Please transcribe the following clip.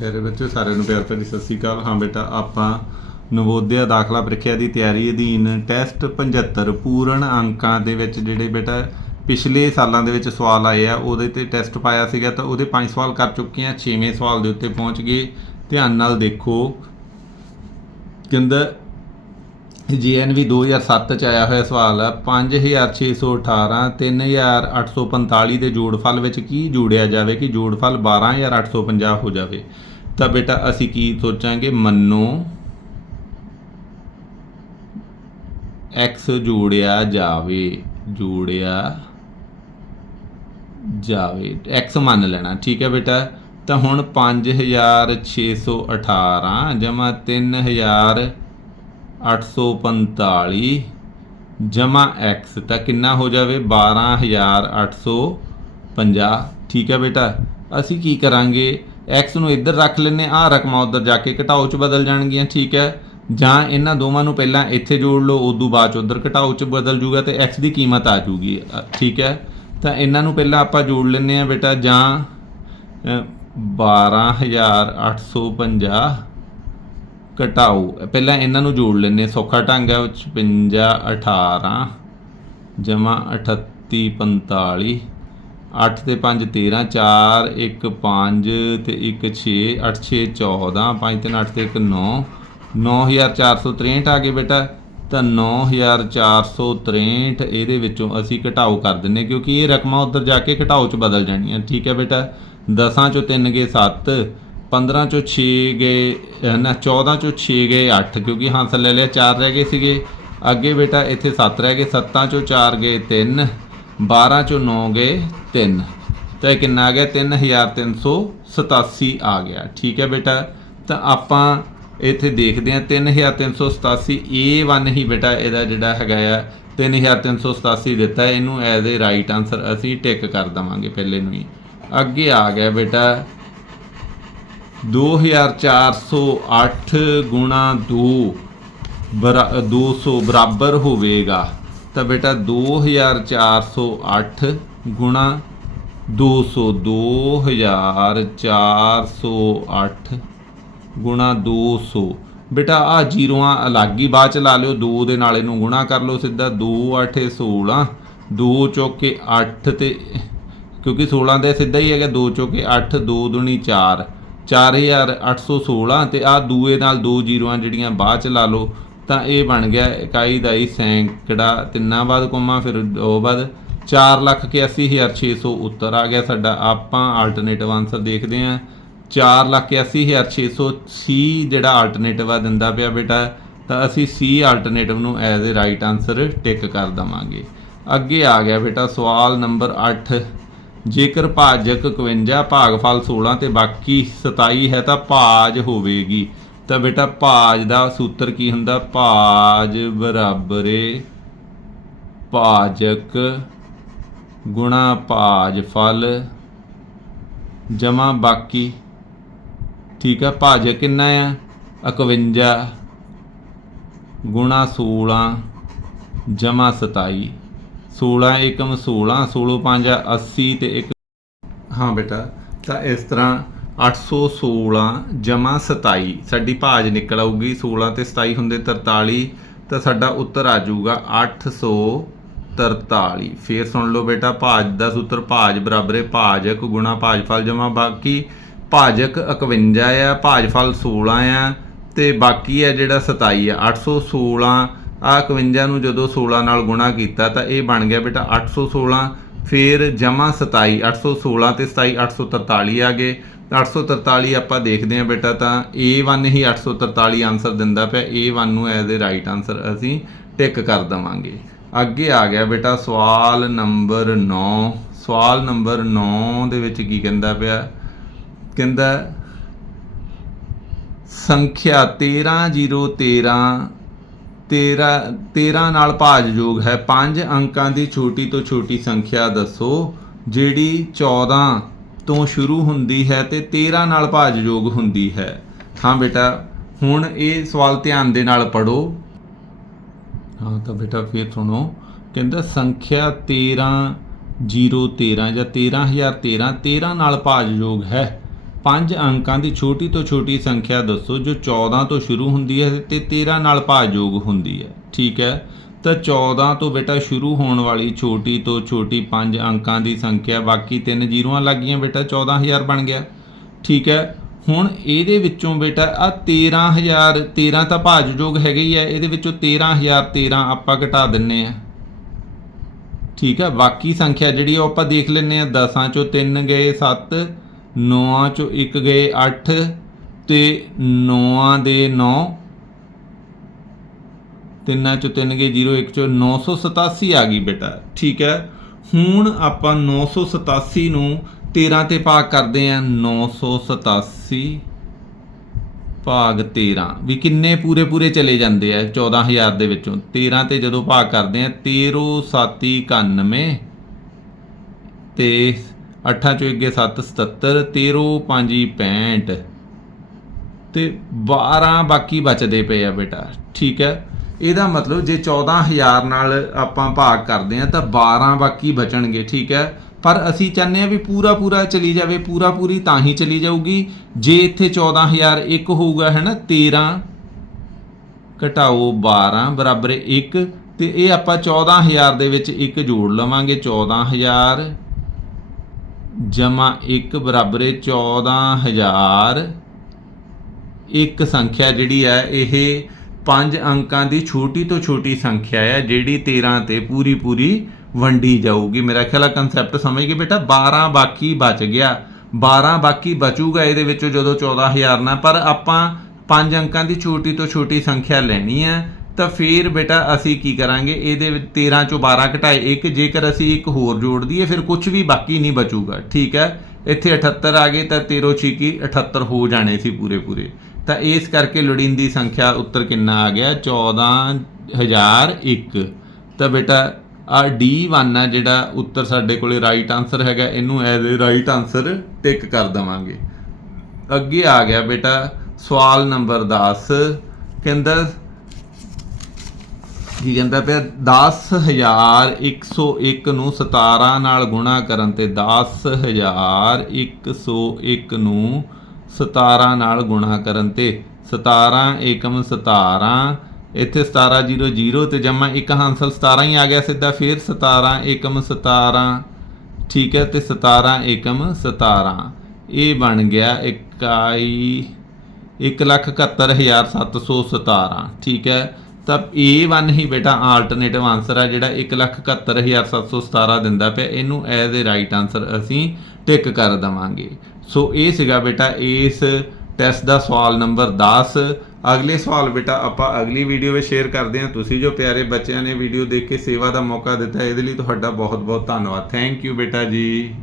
ਮੇਰੇ ਬੱਚੇ ਸਾਰਿਆਂ ਨੂੰ ਪਿਆਰ ਭਰੀ ਸਤਿ ਸ੍ਰੀ ਅਕਾਲ। ਹਾਂ ਬੇਟਾ, ਆਪਾਂ ਨਵੋਦਿਆ ਦਾਖਲਾ ਪ੍ਰੀਖਿਆ ਦੀ ਤਿਆਰੀ ਅਧੀਨ ਟੈਸਟ 75 ਪੂਰਨ ਅੰਕਾਂ ਦੇ ਵਿੱਚ ਜਿਹੜੇ ਬੇਟਾ ਪਿਛਲੇ ਸਾਲਾਂ ਦੇ ਵਿੱਚ ਸਵਾਲ ਆਏ ਆ, ਉਹਦੇ ਤੇ ਟੈਸਟ ਪਾਇਆ ਸੀਗਾ ਤਾਂ ਉਹਦੇ ਪੰਜ ਸਵਾਲ ਕਰ ਚੁੱਕੇ ਆ 6ਵੇਂ ਸਵਾਲ ਦੇ ਉੱਤੇ ਪਹੁੰਚ ਗਏ। ਧਿਆਨ ਨਾਲ ਦੇਖੋ। ਕਹਿੰਦਾ, ਜੀਐਨਵੀ 2007 ਚ ਆਇਆ ਹੋਇਆ ਸਵਾਲ ਆ 5618 3845 ਦੇ ਜੋੜਫਲ ਵਿੱਚ ਕੀ ਜੋੜਿਆ ਜਾਵੇ ਕਿ ਜੋੜਫਲ 12850 ਹੋ ਜਾਵੇ? ਤਾਂ ਬੇਟਾ ਅਸੀਂ ਕੀ ਸੋਚਾਂਗੇ? ਮੰਨੋ। X ਜੋੜਿਆ ਜਾਵੇ ਜੋੜਿਆ ਜਾਵੇ। X ਮੰਨ ਲੈਣਾ, ਠੀਕ ਹੈ ਬੇਟਾ? ਤਾਂ ਹੁਣ 5618 ਜਮਾ 3000 845 ਜਮਾ x, ਤਾਂ ਕਿੰਨਾ ਹੋ ਜਾਵੇ? 12850 ਠੀਕ ਹੈ ਬੇਟਾ? ਅਸੀਂ ਕੀ ਕਰਾਂਗੇ? X ਨੂੰ ਇੱਧਰ ਰੱਖ ਲੈਨੇ ਆ ਰਕਮਾਂ ਉੱਧਰ ਜਾ ਕੇ ਘਟਾਓ ਚ ਬਦਲ ਜਾਣਗੀਆਂ ਠੀਕ ਹੈ? ਜਾਂ ਇਹਨਾਂ ਦੋਵਾਂ ਨੂੰ ਪਹਿਲਾਂ ਇੱਥੇ ਜੋੜ ਲਓ ਉਦੋਂ ਬਾਅਦ ਚ ਉੱਧਰ ਘਟਾਓ ਚ ਬਦਲ ਜੂਗਾ ਤੇ x ਦੀ ਕੀਮਤ ਆ ਜੂਗੀ ਠੀਕ ਹੈ? ਤਾਂ ਇਹਨਾਂ ਨੂੰ ਪਹਿਲਾਂ ਆਪਾਂ ਜੋੜ ਲੈਨੇ ਆ ਬੇਟਾ ਜਾਂ ਅ, 12850 ਘਟਾਓ। ਪਹਿਲਾਂ ਇਹਨਾਂ ਨੂੰ ਜੋੜ ਲੈਨੇ ਸੌਖਾ ਢੰਗ ਹੈ 56 18 ਜਮਾ 38 45 8 ਤੇ 5 13 4 1 5 ਤੇ 1 6 8 6 14 5 3 8 ਤੇ 1 9 9463 ਆ ਗਏ ਬੇਟਾ। ਤਾਂ 9463 ਇਹਦੇ ਵਿੱਚੋਂ ਅਸੀਂ ਘਟਾਓ ਕਰ ਦਿੰਨੇ, ਕਿਉਂਕਿ ਇਹ ਰਕਮਾਂ ਉੱਧਰ ਜਾ ਕੇ ਘਟਾਓ ਚ ਬਦਲ ਜਾਣੀਆਂ। ਠੀਕ ਹੈ ਬੇਟਾ? 10 ਚੋਂ 3 ਗਏ 7 15 ਚੋਂ 6 ਗਏ, ਅਹ ਨਾ 14 ਚੋਂ 6 ਗਏ 8 ਕਿਉਂਕਿ ਹਾਸਲ ਲੈ ਲਿਆ 4 ਰਹਿ ਗਏ ਸੀਗੇ। ਅੱਗੇ ਬੇਟਾ ਇੱਥੇ 7 ਰਹਿ ਗਏ 7 ਚੋਂ 4 ਗਏ 3 12 ਚੋਂ 9 ਗਏ 3 ਤਾਂ ਇਹ ਕਿੰਨਾ ਆ ਗਿਆ? 3387 ਆ ਗਿਆ। ਠੀਕ ਹੈ ਬੇਟਾ। ਤਾਂ ਆਪਾਂ ਇੱਥੇ ਦੇਖਦੇ ਹਾਂ 3387 A1 ਹੀ ਬੇਟਾ ਇਹਦਾ ਜਿਹੜਾ ਹੈਗਾ ਆ 3387 ਦਿੱਤਾ। ਇਹਨੂੰ ਐਜ਼ ਅ ਰਾਈਟ ਆਨਸਰ ਅਸੀਂ ਟਿਕ ਕਰ ਦਵਾਂਗੇ ਪਹਿਲੇ ਨੂੰ ਹੀ। ਅੱਗੇ ਆ ਗਿਆ ਬੇਟਾ। 2408 ਗੁਣਾ 2 ਬਰਾ- 200 ਬਰਾਬਰ ਹੋਵੇਗਾ। ਤਾਂ ਬੇਟਾ 2408 ਗੁਣਾ 200 2408 ਗੁਣਾ 200 ਬੇਟਾ ਆ ਜ਼ੀਰੋਆਂ ਅਲੱਗ ਹੀ ਬਾਅਦ ਚ ਲਾ ਲਿਓ 2 ਦੇ ਨਾਲ ਇਹਨੂੰ ਗੁਣਾ ਕਰ ਲਓ ਸਿੱਧਾ 2 8 16 2 ਚੌਕੇ 8 ਤੇ ਕਿਉਂਕਿ 16 ਦੇ ਸਿੱਧਾ ਹੀ ਹੈਗਾ 2 ਚੌਕੇ 8 2 ਦੁਣੀ 4 4816 ਤੇ ਆ ਦੂਏ ਨਾਲ ਦੋ ਜ਼ੀਰੋਆਂ ਜਿਹੜੀਆਂ ਬਾਅਦ ਚ ਲਾ ਲਓ ਤਾਂ ਇਹ ਬਣ ਗਿਆ ਇਕਾਈ ਦਾ ਹੀ ਸੈਂਕੜਾ। ਤਿੰਨਾਂ ਬਾਅਦ ਕੋਮਾ, ਫਿਰ ਉਹ ਬਾਅਦ 481600 ਉੱਤਰ। ਆ ਗਿਆ ਸਾਡਾ, ਆਪਾਂ ਆਲਟਰਨੇਟਿਵ ਆਨਸਰ ਦੇਖਦੇ ਹਾਂ। 481600 ਸੀ ਜਿਹੜਾ ਆਲਟਰਨੇਟਿਵ ਆ, ਦਿੰਦਾ ਪਿਆ ਬੇਟਾ, ਤਾਂ ਅਸੀਂ ਸੀ ਆਲਟਰਨੇਟਿਵ ਨੂੰ as a right answer tick ਕਰ ਦਵਾਂਗੇ। ਅੱਗੇ ਆ ਗਿਆ ਬੇਟਾ, ਸਵਾਲ ਨੰਬਰ 8 ਜੇਕਰ ਭਾਜਕ 51 ਭਾਗਫਲ 16 ਤੇ ਬਾਕੀ 27 ਹੈ ਤਾਂ ਭਾਜ ਹੋਵੇਗੀ। ਤਾਂ ਬੇਟਾ ਭਾਜ ਦਾ ਸੂਤਰ ਕੀ ਹੁੰਦਾ? ਭਾਜ ਬਰਾਬਰੇ ਭਾਜਕ ਗੁਣਾ ਭਾਜ ਫਲ ਜਮਾ ਬਾਕੀ। ਠੀਕ ਆ, ਭਾਜਕ ਕਿੰਨਾ ਆ? 51 ਗੁਣਾ 16 ਜਮਾ 27 16 ਏਕਮ 16 16 5 80 ਤੇ 1 ਹਾਂ ਬੇਟਾ, ਤਾਂ ਇਸ ਤਰ੍ਹਾਂ 816 ਜਮਾ 27 ਸਾਡੀ ਭਾਜ ਨਿਕਲ ਆਊਗੀ 16 ਤੇ 27 ਹੁੰਦੇ 43 ਤਾਂ ਸਾਡਾ ਉੱਤਰ ਆ ਜਾਊਗਾ 843 ਫੇਰ ਸੁਣ ਲਓ ਬੇਟਾ, ਭਾਜ ਦਾ ਸੂਤਰ ਭਾਜ ਬਰਾਬਰ ਹੈ ਭਾਜਕ ਗੁਣਾ ਭਾਜਫਲ ਜਮਾ ਬਾਕੀ ਭਾਜਕ 51 ਆ, ਭਾਜਫਲ 16 ਆ, ਤੇ ਬਾਕੀ ਹੈ ਜਿਹੜਾ 27 ਆ। 816 ਆ 51 ਨੂੰ ਜਦੋਂ 16 ਨਾਲ ਗੁਣਾ ਕੀਤਾ ਤਾਂ ਇਹ ਬਣ ਗਿਆ ਬੇਟਾ 816 ਫਿਰ ਜਮਾ 27 816 ਤੇ 27 843 ਆ ਗਏ। ਤਾਂ 843 ਆਪਾਂ ਦੇਖਦੇ ਹਾਂ ਬੇਟਾ ਤਾਂ A1 ਹੀ 843 ਆਨਸਰ ਦਿੰਦਾ ਪਿਆ। A1 ਨੂੰ ਐਜ਼ ਅ ਰਾਈਟ ਆਨਸਰ ਅਸੀਂ ਟਿਕ ਕਰ ਦਵਾਂਗੇ। ਅੱਗੇ ਆ ਗਿਆ ਬੇਟਾ ਸਵਾਲ ਨੰਬਰ 9 ਸਵਾਲ ਨੰਬਰ 9 ਦੇ ਵਿੱਚ ਕੀ ਕਹਿੰਦਾ ਪਿਆ? ਕਹਿੰਦਾ, ਸੰਖਿਆ 13013 13 13 ਨਾਲ ਭਾਜਯੋਗ ਹੈ। ਪੰਜ ਅੰਕਾਂ ਦੀ ਛੋਟੀ ਤੋਂ ਛੋਟੀ ਸੰਖਿਆ ਦੱਸੋ, ਜਿਹੜੀ 14 ਤੋਂ ਸ਼ੁਰੂ ਹੁੰਦੀ ਹੈ ਤੇ 13 ਨਾਲ ਭਾਜਯੋਗ ਹੁੰਦੀ ਹੈ। ਹਾਂ ਬੇਟਾ, ਹੁਣ ਇਹ ਸਵਾਲ ਧਿਆਨ ਦੇ ਨਾਲ ਪੜੋ ਹਾਂ ਤਾਂ ਬੇਟਾ ਫਿਰ ਸੁਣੋ। ਕਹਿੰਦਾ, ਸੰਖਿਆ 13 013 ਜਾਂ 13013 13 ਨਾਲ ਭਾਜਯੋਗ ਹੈ। ਪੰਜ ਅੰਕਾਂ ਦੀ ਛੋਟੀ ਤੋਂ ਛੋਟੀ ਸੰਖਿਆ ਦੱਸੋ, ਜੋ 14 ਤੋਂ ਸ਼ੁਰੂ ਹੁੰਦੀ ਹੈ ਤੇ 13 ਨਾਲ ਭਾਜਯੋਗ ਹੁੰਦੀ ਹੈ। ਠੀਕ ਹੈ? ਤਾਂ 14 ਤੋਂ ਬੇਟਾ ਸ਼ੁਰੂ ਹੋਣ ਵਾਲੀ ਛੋਟੀ ਤੋਂ ਛੋਟੀ ਪੰਜ ਅੰਕਾਂ ਦੀ ਸੰਖਿਆ, ਬਾਕੀ ਤਿੰਨ ਜ਼ੀਰੋਆਂ ਲੱਗੀਆਂ ਬੇਟਾ 14000 ਬਣ ਗਿਆ। ਠੀਕ ਹੈ? ਹੁਣ ਇਹਦੇ ਵਿੱਚੋਂ ਬੇਟਾ ਆ 13000 13 ਤਾਂ ਭਾਜਯੋਗ ਹੈਗੇ ਹੀ ਹੈ, ਇਹਦੇ ਵਿੱਚੋਂ 13013 ਆਪਾਂ ਘਟਾ ਦਿੰਨੇ ਆ। ਠੀਕ ਹੈ? ਬਾਕੀ ਸੰਖਿਆ ਜਿਹੜੀ ਉਹ ਆਪਾਂ ਦੇਖ ਲੈਂਦੇ ਆ 10ਾਂ ਚੋਂ 3 ਗਏ 7 9ਾਂ ਚੋਂ ਇੱਕ ਗਏ 8 ਤੇ 9ਾਂ ਦੇ 9 ਤਿੰਨਾਂ ਚੋਂ ਤਿੰਨ ਗਏ 0 1 ਚੋਂ 987 ਆ ਗਈ ਬੇਟਾ। ਠੀਕ ਹੈ? ਹੁਣ ਆਪਾਂ 987 ਨੂੰ 13 ਤੇ ਭਾਗ ਕਰਦੇ ਆ 987 ਭਾਗ 13 ਵੀ ਕਿੰਨੇ ਪੂਰੇ ਪੂਰੇ ਚਲੇ ਜਾਂਦੇ ਆ 14000 ਦੇ ਵਿੱਚੋਂ। 13 ਤੇ ਜਦੋਂ ਭਾਗ ਕਰਦੇ ਆ 13 7 91 ਤੇ 8 ਚੋਂ 1 7 77 13 5 65 ਤੇ 12 ਬਾਕੀ ਬਚਦੇ ਪਏ ਆ ਬੇਟਾ, ਠੀਕ ਹੈ? ਇਹਦਾ ਮਤਲਬ ਜੇ 14000 ਨਾਲ ਆਪਾਂ ਭਾਗ ਕਰਦੇ ਆ ਤਾਂ 12 ਬਾਕੀ ਬਚਣਗੇ, ਠੀਕ ਹੈ? ਪਰ ਅਸੀਂ ਚਾਹੁੰਦੇ ਆ ਵੀ ਪੂਰਾ ਪੂਰਾ ਚਲੀ ਜਾਵੇ, ਪੂਰਾ ਪੂਰੀ ਤਾਂ ਹੀ ਚਲੀ ਜਾਊਗੀ। ਜੇ ਇੱਥੇ 14000 ਇੱਕ ਹੋਊਗਾ, ਹੈ ਨਾ? 13 ਘਟਾਓ 12 ਬਰਾਬਰ 1 ਤੇ ਇਹ ਆਪਾਂ 14000 ਦੇ ਵਿੱਚ ਇੱਕ ਜੋੜ ਲਵਾਂਗੇ 14000 ਜਮਾ 1 ਬਰਾਬਰ ਹੈ 14000 ਇੱਕ ਸੰਖਿਆ ਜਿਹੜੀ ਹੈ, ਇਹ ਪੰਜ ਅੰਕਾਂ ਦੀ ਛੋਟੀ ਤੋਂ ਛੋਟੀ ਸੰਖਿਆ ਹੈ, ਜਿਹੜੀ 13 ਤੇ ਪੂਰੀ ਪੂਰੀ ਵੰਡੀ ਜਾਊਗੀ। ਮੇਰਾ ਖਿਆਲ ਆ ਕਨਸੈਪਟ ਸਮਝ ਗਏ ਬੇਟਾ? 12 ਬਾਕੀ ਬਚ ਗਿਆ। 12 ਬਾਕੀ ਬਚੂਗਾ ਇਹਦੇ ਵਿੱਚੋਂ ਜਦੋਂ 14000 ਨਾਲ ਪਰ ਆਪਾਂ ਪੰਜ ਅੰਕਾਂ ਦੀ ਛੋਟੀ ਤੋਂ ਛੋਟੀ ਸੰਖਿਆ ਲੈਣੀ ਹੈ। ਤਾਂ ਫਿਰ ਬੇਟਾ ਅਸੀਂ ਕੀ ਕਰਾਂਗੇ? ਇਹਦੇ ਵਿੱਚ 13 ਚੋਂ 12 ਘਟਾਏ 1 ਜੇਕਰ ਅਸੀਂ ਇੱਕ ਹੋਰ ਜੋੜ ਦਈਏ, ਫਿਰ ਕੁਝ ਵੀ ਬਾਕੀ ਨਹੀਂ ਬਚੂਗਾ। ਠੀਕ ਹੈ? ਇੱਥੇ 78 ਆ ਗਏ ਤਾਂ 13 ਛੀਕੀ 78 ਹੋ ਜਾਣੇ ਸੀ ਪੂਰੇ ਪੂਰੇ। ਤਾਂ ਇਸ ਕਰਕੇ ਲੋੜੀਂਦੀ ਸੰਖਿਆ ਉੱਤਰ ਕਿੰਨਾ ਆ ਗਿਆ? 14001 ਤਾਂ ਬੇਟਾ, ਆ D1 ਆ ਜਿਹੜਾ ਉੱਤਰ ਸਾਡੇ ਕੋਲੇ ਰਾਈਟ ਆਨਸਰ ਹੈਗਾ, ਇਹਨੂੰ as a right answer tick ਕਰ ਦਵਾਂਗੇ। ਅੱਗੇ ਆ ਗਿਆ ਬੇਟਾ, ਸਵਾਲ ਨੰਬਰ 10 ਕਹਿੰਦਾ ਕੀ ਕਹਿੰਦਾ ਪਿਆ 10101 ਨੂੰ 17 ਨਾਲ ਗੁਣਾ ਕਰਨ ਤੇ 10101 ਨੂੰ 17 ਨਾਲ ਗੁਣਾ ਕਰਨ ਤੇ 17 ਏਕਮ 17 ਇੱਥੇ 1700 ਤੇ ਜਮਾ ਇੱਕ ਹਾਂਸਲ 17 ਹੀ ਆ ਗਿਆ ਸਿੱਧਾ, ਫਿਰ 17 ਏਕਮ 17 ਠੀਕ ਹੈ, ਤੇ 17 ਏਕਮ 17 ਇਹ ਬਣ ਗਿਆ 21 171717 ਠੀਕ ਹੈ ਤਾਂ A1 ਹੀ ਬੇਟਾ ਆਲਟਰਨੇਟਿਵ ਆਨਸਰ ਆ ਜਿਹੜਾ 171717 ਦਿੰਦਾ ਪਿਆ। ਇਹਨੂੰ ਐਜ਼ ਅ ਰਾਈਟ ਆਨਸਰ ਅਸੀਂ ਟਿਕ ਕਰ ਦਵਾਂਗੇ। ਸੋ ਇਹ ਸੀਗਾ ਬੇਟਾ ਇਸ ਟੈਸਟ ਦਾ ਸਵਾਲ ਨੰਬਰ 10 ਅਗਲੇ ਸਵਾਲ ਬੇਟਾ ਆਪਾਂ ਅਗਲੀ ਵੀਡੀਓ ਵਿੱਚ ਸ਼ੇਅਰ ਕਰਦੇ ਹਾਂ। ਤੁਸੀਂ ਜੋ ਪਿਆਰੇ ਬੱਚਿਆਂ ਨੇ ਵੀਡੀਓ ਦੇਖ ਕੇ ਸੇਵਾ ਦਾ ਮੌਕਾ ਦਿੱਤਾ, ਇਹਦੇ ਲਈ ਤੁਹਾਡਾ ਬਹੁਤ ਬਹੁਤ ਧੰਨਵਾਦ। ਥੈਂਕ ਯੂ ਬੇਟਾ ਜੀ।